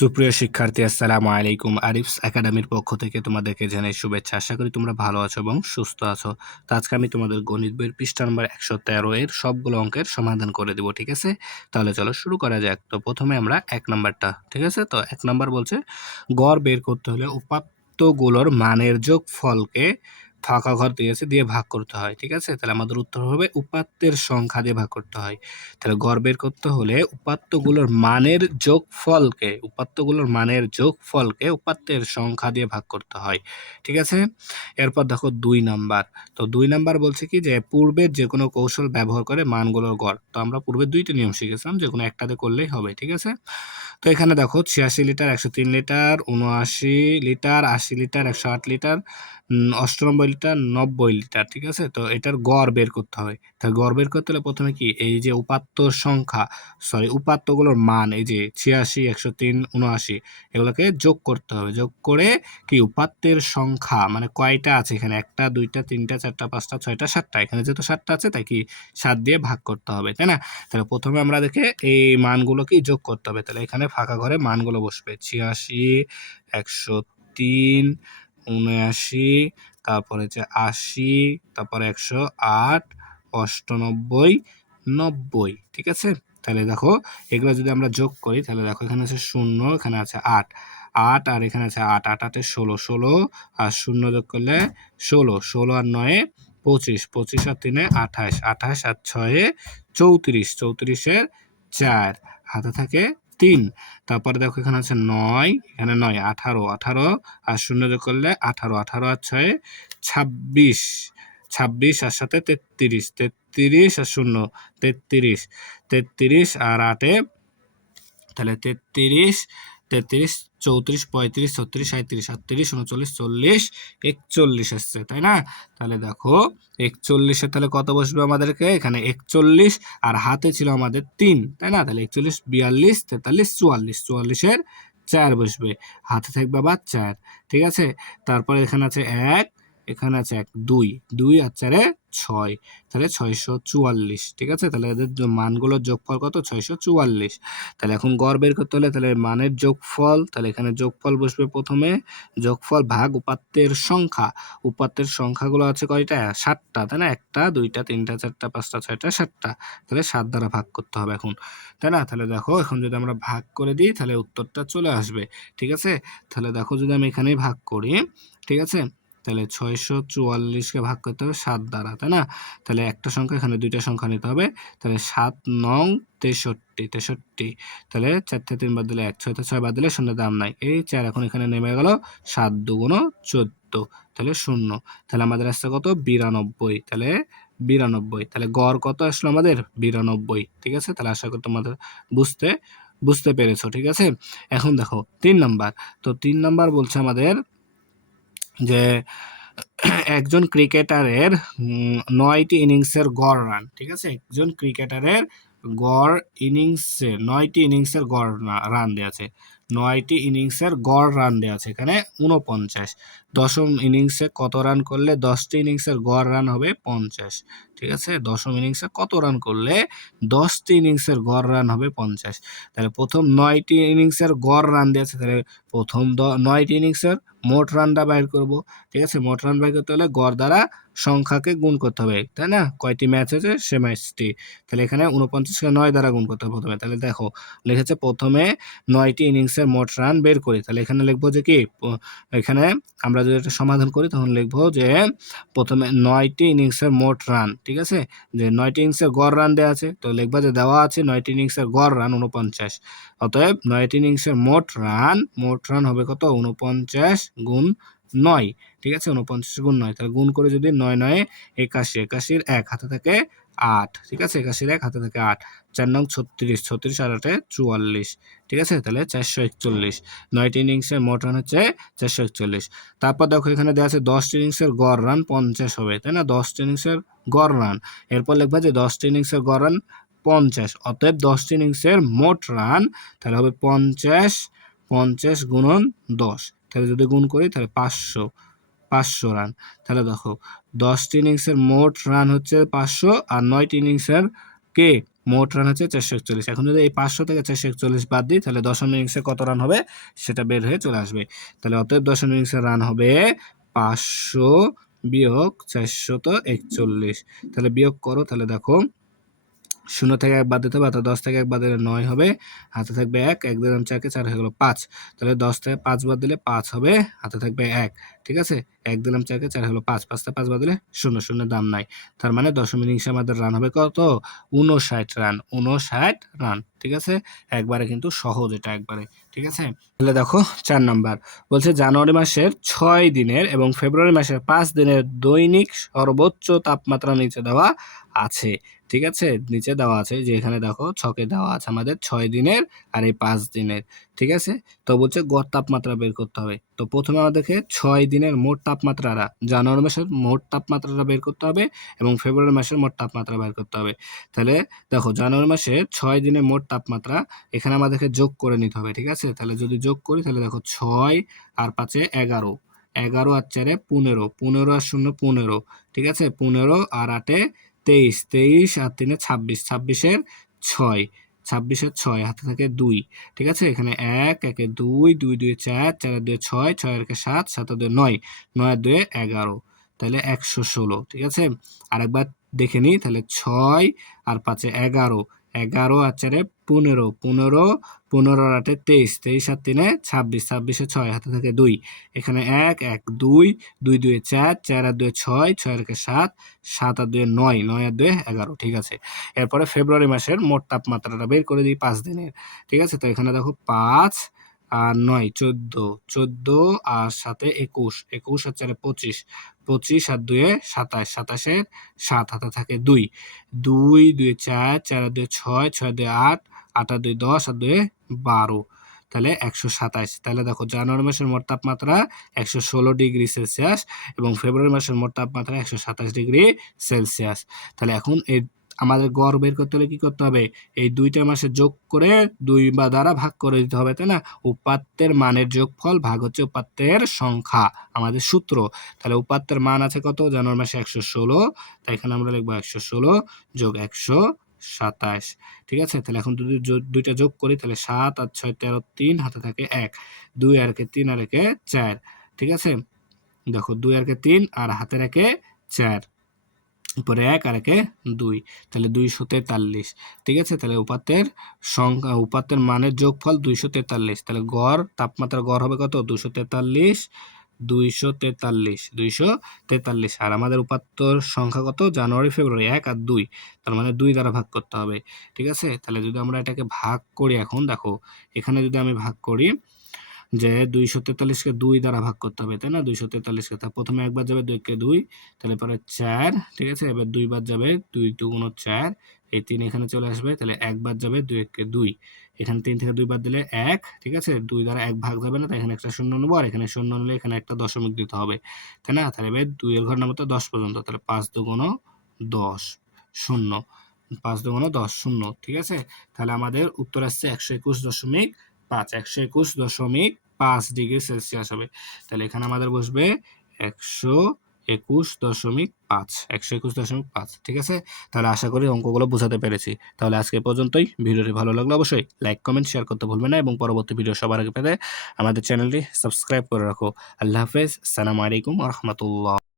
সুপ্রিয় শিক্ষার্থী, আসসালামু আলাইকুম। আরিফস একাডেমির পক্ষ থেকে তোমাদেরকে জানাই শুভেচ্ছা। আশা করি তোমরা ভালো আছো এবং সুস্থ আছো। তো আজকে আমি তোমাদের গণিত বইয়ের পৃষ্ঠা নম্বর 113 এর সবগুলো অঙ্কের সমাধান করে দিব, ঠিক আছে? তাহলে চলো শুরু করা যাক। তো প্রথমে আমরা 1 নাম্বারটা, ঠিক আছে? তো 1 নাম্বার বলছে গড় বের করতে হলে উপাত্তগুলোর মানের যোগফলকে ফাঁকা ঘর দিয়েছে দিয়ে ভাগ করতে হয়, ঠিক আছে? তাহলে আমাদের উত্তর হবে উপাত্তের সংখ্যা দিয়ে ভাগ করতে হয়। তাহলে গড় বের করতে হলে উপাত্তগুলোর মানের যোগফলকে উপাত্তের সংখ্যা দিয়ে ভাগ করতে হয়, ঠিক আছে? এরপর দেখো 2 নাম্বার। তো 2 নাম্বার বলছে কি যে পূর্বের যে কোনো কৌশল ব্যবহার করে মানগুলোর গড়। তো আমরা পূর্বে 2টা নিয়ম শিখেছিলাম, যে কোনো একটাতে করলেই হবে, ঠিক আছে? তো এখানে দেখো 86 litre, 103 litre, 79 litre, 80 litre, 108 litre, 98 litre, 90 litre, ঠিক আছে? তো এটার গড় বের করতে হবে। তাহলে গড় বের করতে হলে প্রথমে কি এই যে উপাত্তগুলোর মান, এই যে 86, 103, 79 এগুলোকে যোগ করতে হবে। যোগ করে কি উপাত্তের সংখ্যা মানে কয়টা আছে এখানে, 1টা 2টা 3টা 4টা 5টা 6টা 7টা, এখানে যেহেতু 7টা আছে তাই কি 7 দিয়ে ভাগ করতে হবে, তাই না? তাহলে প্রথমে আমরা দেখে এই মানগুলো কি যোগ করতে হবে। তাহলে এখানে ফাঁকা ঘরে মানগুলো বসবে 86, 103, 79, তারপরে হচ্ছে 80, তারপরে 108, 98, 90, ঠিক আছে? তাহলে দেখো এগুলো যদি আমরা যোগ করি তাহলে দেখো এখানে আছে 0, এখানে আছে 8, আর এখানে আছে 8, 8 8 16, 16 আর 0 যোগ করলে 16, 16 আর 9 25, 25 আর 3 28, 28 আর 6 34, 34 এর 4 হাতে থাকে 3। তারপরে দেখো এখানে আছে 9, এখানে 9, 18, 18 আর 0 যোগ করলে 18, 18 আর 6 26, 26 আর সাথে 33, 33 আর 0 33, 33 আর 8 তাহলে 33, 33, 34, 35, 36, 37, 38, 39, 40, 41 আসছে, তাই না? তাহলে দেখো 41 তাহলে কত বসবে আমাদেরকে এখানে 41, আর হাতে ছিল আমাদের 3, তাই না? তাহলে 41, 42, 43, 44, 44 এর 4 বসবে, হাতে থাকবে আবার 4, ঠিক আছে? তারপরে এখানে আছে 1, এখানে আছে 1, 2, 2 আর 4 6, তাহলে 644, ঠিক আছে? তাহলে এদের মানগুলোর যোগফল কত? 644। তাহলে এখন গড় বের করতে হলে তাহলে মানের যোগফল, তাহলে এখানে যোগফল বসবে প্রথমে, যোগফল ভাগ উপাত্তের সংখ্যা। উপাত্তের সংখ্যাগুলো আছে কয়টা? 7টা, তাই না? 1টা 2টা 3টা 4টা 5টা 6টা 7টা, তাহলে 7 দ্বারা ভাগ করতে হবে এখন, তাই না? তাহলে দেখো এখন যদি আমরা ভাগ করে দিই তাহলে উত্তরটা চলে আসবে, ঠিক আছে? তাহলে দেখো যদি আমি এখানেই ভাগ করি, ঠিক আছে? তাহলে 644কে ভাগ করতে হবে 7 দ্বারা, তাই না? তাহলে একটা সংখ্যা এখানে 2টা সংখ্যা নিতে হবে, তাহলে 7 নং 63, 63, তাহলে 4 থেকে 3 বাদ দিলে 1, 6 থেকে 6 বাদ দিলে 0 দাম নাই, এই 4 এখন এখানে নেমে গেল, 7 দুগুণ 14, তাহলে 0, তাহলে আমাদের আসছে কত? 92, তাহলে 92, তাহলে গড় কত আসলো আমাদের? 92, ঠিক আছে? তাহলে আশা করি তোমাদের বুঝতে পেরেছো, ঠিক আছে? এখন দেখো 3 নাম্বার। তো 3 নাম্বার বলছে আমাদের যে একজন ক্রিকেটারের 9টি ইনিংসের গড় রান, ঠিক আছে? একজন ক্রিকেটারের গড় ইনিংসে 9টি ইনিংসের গড় রান দেওয়া আছে, 9টি ইনিংসের গড় রান দেওয়া আছে এখানে 49। দশম ইনিংসে কত রান করলে 10টি ইনিংসের গড় রান হবে 50, ঠিক আছে? দশম ইনিংসে কত রান করলে 10টি ইনিংসের গড় রান হবে 50। তাহলে প্রথম 9টি ইনিংসের গড় রান দেওয়া আছে, তাহলে প্রথম 9টি ইনিংসের মোট রানটা বাইর করব, ঠিক আছে? মোট রান বাইর করতে হলে গড় দ্বারা সংখ্যাকে গুণ করতে হবে, তাই না? কয়টি ম্যাচ হয়েছে সে ম্যাচটি, তাহলে এখানে 49কে 9 দ্বারা গুণ করতে হবে প্রথমে। তাহলে দেখো লিখেছে প্রথমে 9টি ইনিংসের মোট রান বের করি, তাহলে এখানে লিখবো যে কি এখানে আমরা যদি এটা সমাধান করি তখন লিখবো যে প্রথমে 9টি ইনিংসের মোট রান, ঠিক আছে? যে 9টি ইনিংসের গড় রান দেওয়া আছে, তো লিখবা যে দেওয়া আছে 9টি ইনিংসের গড় রান 49, অতএব 9টি ইনিংসের মোট রান হবে কত? 49 গুণ 9, ঠিক আছে? 49 গুণ 9, তাহলে গুণ করে যদি 9 9 81, 81 1 হাতে থাকে 8, ঠিক আছে? 81 1 হাতে থাকে 8, 4 নং 36, 36 আর 8 44, ঠিক আছে? তাহলে 441, 9টি ইনিংসের মোট রান হচ্ছে 441। তারপর দেখো এখানে দেওয়া আছে 10টি ইনিংসের গড় রান 50 হবে, তাই না? 10টি ইনিংসের গড় রান, এরপর লিখবা যে 10টি ইনিংসের গড় রান 50, অতএব 10টি ইনিংসের মোট রান তাহলে হবে 50, 50 গুণন 10, তাহলে যদি গুণ করি তাহলে 500 রান। তাহলে দেখো 10টি ইনিংসের মোট রান হচ্ছে 500, আর 9টি ইনিংসের মোট রান হচ্ছে 441। এখন যদি এই 500 থেকে 441 বাদ দিই তাহলে দশম ইনিংসে কত রান হবে সেটা বের হয়ে চলে আসবে। তাহলে অতএব দশম ইনিংসের রান হবে 500 বিয়োগ 441। তাহলে বিয়োগ করো, তাহলে দেখো 0 থেকে 1 বাদ দিতে হবে, অর্থাৎ 10 থেকে 1 বাদ দিলে 9 হবে, হাতে থাকবে 1, 1 দিলাম 4 কে, 4 হয়ে গেল 5। তাহলে 10 থেকে 5 বাদ দিলে 5 হবে, হাতে থাকবে 1, ঠিক আছে? 1 দিলাম 4 কে, 4 হলো 5, 5 থেকে 5 বাদ দিলে 0, 0 দাম নাই। তার মানে দশম ইনিংসে আমাদের রান হবে কত? 59 রান, 59 রান, ঠিক আছে? একবারে কিন্তু সহজ এটা একবারে, ঠিক আছে? তাহলে দেখো 4 নাম্বার বলছে জানুয়ারি মাসের 6 দিনের এবং ফেব্রুয়ারি মাসের 5 দিনের দৈনিক সর্বোচ্চ তাপমাত্রা নিচে দেওয়া আছে, ঠিক আছে? নিচে দেওয়া আছে, যে এখানে দেখো ছকে দেওয়া আছে আমাদের 6 দিনের আর এই 5 দিনের, ঠিক আছে? তো বলছে গড় তাপমাত্রা বের করতে হবে। তো প্রথমে আমাদেরকে 6 দিনের মোট তাপমাত্রাটা, জানুয়ারি মাসের মোট তাপমাত্রাটা বের করতে হবে এবং ফেব্রুয়ারি মাসের মোট তাপমাত্রা বের করতে হবে। তাহলে দেখো জানুয়ারি মাসের 6 দিনের মোট তাপমাত্রা এখানে আমাদেরকে যোগ করে নিতে হবে, ঠিক আছে? তাহলে যদি যোগ করি তাহলে দেখো 6 আর 5 এ 11, 11 আর 4 এ 15, 15 আর 0 15, ঠিক আছে? 15 আর 8 এ 23, 23 আর 3 এ 26, 26 এর 6, 26 এর 6, হাতে থাকে 2, ঠিক আছে? এখানে 1, 1 এ 2, 2 2 এ 4, 4 এর 2 এ 6, 6 এর 7, 7 এর 2 এ 9, 9 এর 2 এ 11, তাহলে 116, ঠিক আছে? আরেকবার দেখে নিই, তাহলে 6 আর 5 এ 11, 11 আর 4 এ 15, 15, 15 আর 8 এ 23, 23 আর 3 এ 26, 26 এ 6, হাতে থাকে 2, এখানে 1, 1 2, 2 2 এ 4, 4 আর 2 এ 6, 6 আর 7, 7 আর 2 এ 9, 9 আর 2 এ 11, ঠিক আছে? এরপরে ফেব্রুয়ারি মাসের মোট তাপমাত্রাটা বের করে দিই 5 দিনের, ঠিক আছে? তো এখানে দেখো 5 আর 9 14, 14 আর 7 এ 21, 21 আর 4 এ 25, 25 আর 2 এ 27, 27 এর 7, হাতে থাকে 2, 2 2 এ 4, 4 আর 2 এ 6, 6 আর 2 এ 8, 8 আর 2 এ 10 আর 2 এ 12, তাহলে 127। তাহলে দেখো জানুয়ারি মাসের মোট তাপমাত্রা 116 ডিগ্রি সেলসিয়াস এবং ফেব্রুয়ারি মাসের মোট তাপমাত্রা 127 ডিগ্রি সেলসিয়াস। তাহলে এখন এই আমাদের গড় বের করতে হলে কি করতে হবে? এই দুইটা মাসে যোগ করে 2 বা দ্বারা ভাগ করে দিতে হবে, তাই না? উপাত্তের মানের যোগফল ভাগ হচ্ছে উপাত্তের সংখ্যা, আমাদের সূত্র। তাহলে উপাত্তের মান আছে কত? জানুয়ারি মাসে 116, তাই এখানে আমরা লিখবো 116 যোগ 127, ঠিক আছে? তাহলে এখন যদি দুইটা যোগ করি তাহলে 7 আর 6 13, 3, হাতে থাকে 1, 2 আর 3 আর 4, ঠিক আছে? দেখো 2 আর 3 আর হাতে রাখে 4, উপরে 1 আর 2, তাহলে 243, ঠিক আছে? তাহলে উপাত্তের সংখ্যা, উপাত্তের মানের যোগফল 243, তাহলে গড় তাপমাত্রা গড় হবে কত? 243, 243, 243। আর আমাদের উপাত্তর সংখ্যা কত? জানুয়ারি ফেব্রুয়ারি 1 আর 2, তার মানে 2 দ্বারা ভাগ করতে হবে, ঠিক আছে? তাহলে যদি আমরা এটাকে ভাগ করি, এখন দেখো এখানে যদি আমি ভাগ করি যে 243-কে 2 দ্বারা ভাগ করতে হবে, তাই না? 243-কে, তা প্রথমে একবার যাবে 2 কে 2, তাহলে পরে 4, ঠিক আছে? এবার 2 বার যাবে, 2 2 4, এই 3 এখানে চলে আসবে, তাহলে 1 বার যাবে, 2 1 2, এখানে 3 থেকে 2 বাদ দিলে 1, ঠিক আছে? 2 দ্বারা 1 ভাগ যাবে না, তাই এখানে একটা শূন্য নেবো, আর এখানে শূন্য নিলে এখানে একটা দশমিক দিতে হবে, তাই না? তাহলে এবার 2 এর ঘর নামাতে 10 পর্যন্ত, তাহলে 5 দুগুণ 10, 0, 5 দুগুণ 10, 0, ঠিক আছে? তাহলে আমাদের উত্তর আসছে 121.5, 121.5 ডিগ্রি সেলসিয়াস হবে। তাহলে এখানে আমাদের বসবে 121.5, 121.5, ঠিক আছে? তাহলে আশা করি অঙ্কগুলো বোঝাতে পেরেছি। তাহলে আজকে এ পর্যন্তই। ভিডিওটি ভালো লাগলে অবশ্যই লাইক, কমেন্ট, শেয়ার করতে ভুলবেন না এবং পরবর্তী ভিডিও সবার আগে পেতে আমাদের চ্যানেলটি সাবস্ক্রাইব করে রাখো। আল্লাহ হাফেজ, আসসালামু আলাইকুম ওয়া রাহমাতুল্লাহ।